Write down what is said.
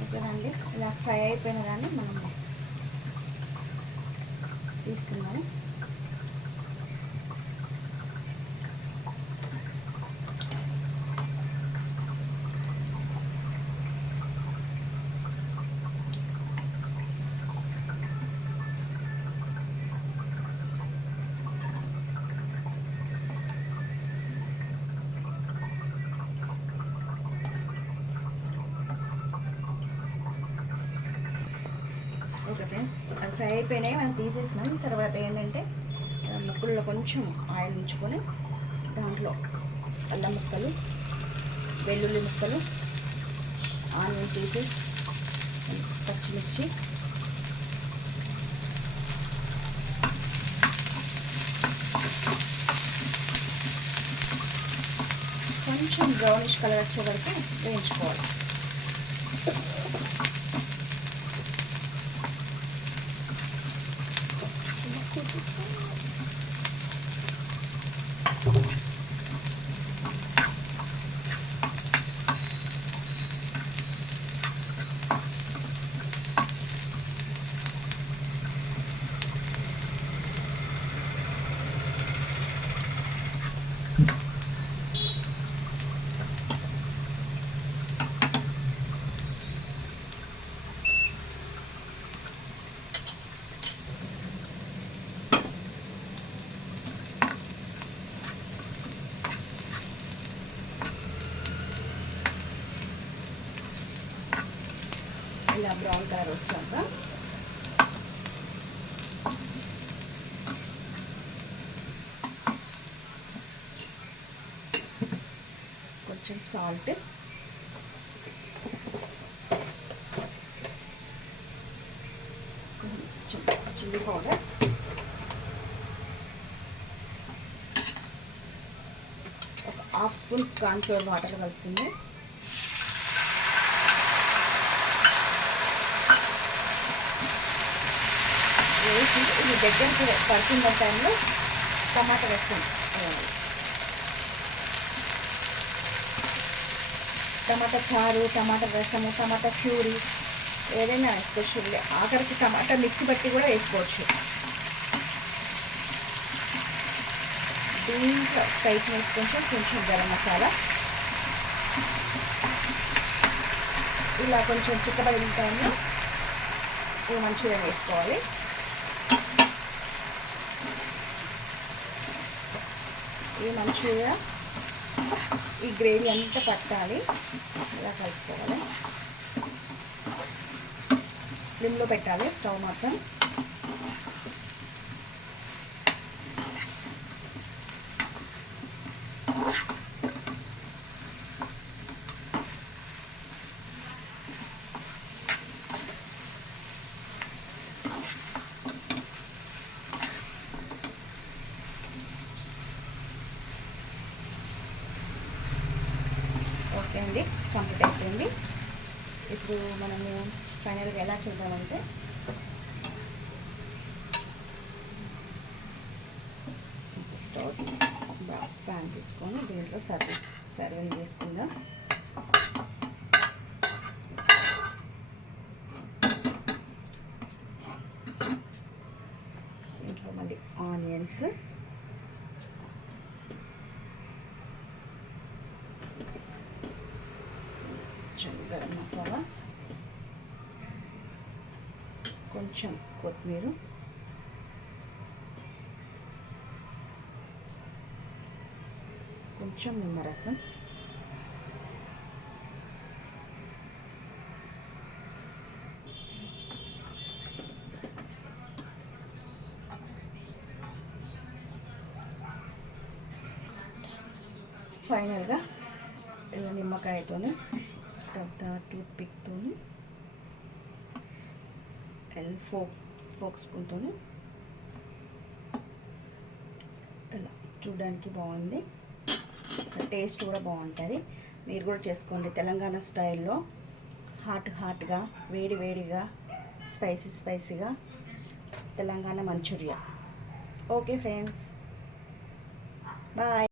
ఓకేనండి ఇలా ఫ్రై అయిపోయిన దాన్ని మనం తీసుకున్నాము ఓకే ఫ్రెండ్స్ అవి ఫ్రై అయిపోయినాయి. మనం తీసేసినాం. తర్వాత ఏంటంటే ముక్కల్లో కొంచెం ఆయిల్ ఉంచుకొని దాంట్లో అల్లం ముక్కలు వెల్లుల్లి ముక్కలు ఆనియన్ పీసెస్ పచ్చిమిర్చి కొంచెం బ్రౌనిష్ కలర్ వచ్చే వరకు వేయించుకోవాలి. 음. ఇలా బ్రౌన్ కలర్ వచ్చాక కొంచెం సాల్ట్ కొంచెం చిల్లీ పౌడర్ ఒక హాఫ్ స్పూన్ కాన్ఫ్లోర్ వాటర్ కలుపుతుంది. వేసి మీ దగ్గరికి పడుతున్న టైంలో టమాటా వేస్తాం టమాటా చారు టమాటా రసము టమాటా ప్యూరీ ఏదైనా స్పెషల్ ఆఖరికి టమాటా మిక్సీ బట్టి కూడా వేసుకోవచ్చు. దీంట్లో స్పైసీనెస్ కొంచెం కొంచెం గరం మసాలా. ఇలా కొంచెం చిక్కబడిన టైంలో ఈ మంచూరియన్ వేసుకోవాలి. ఈ మంచిగా ఈ గ్రేవీ అంతా పట్టాలి. ఇలా కలుపుకోవాలి. స్లిమ్లో పెట్టాలి. స్టవ్ మాత్రం అయిపోయింది కంప్లీట్ అయిపోయింది. ఇప్పుడు మనము ఫైనల్గా ఎలా చేద్దామంటే స్టవ్ ప్యాన్ తీసుకొని దీంట్లో సర్వీస్ సర్వింగ్ చేసుకుందాం. దీంట్లో మళ్ళీ ఆనియన్స్ కొంచెం గరం మసాలా. కొంచెం కొత్తిమీర. కొంచెం నిమ్మరసం. ఫైనల్గా ఇలా నిమ్మకాయతోనే తర్వాత టూత్ పిక్తోని ఎల్ ఫోక్ ఫోక్ స్పూన్తోని ఇలా చూడడానికి బాగుంది. టేస్ట్ కూడా బాగుంటుంది. మీరు కూడా చేసుకోండి. తెలంగాణ స్టైల్లో హాట్ హాట్గా వేడి వేడిగా స్పైసీ స్పైసీగా Telangana Manchuria. Okay friends. Bye.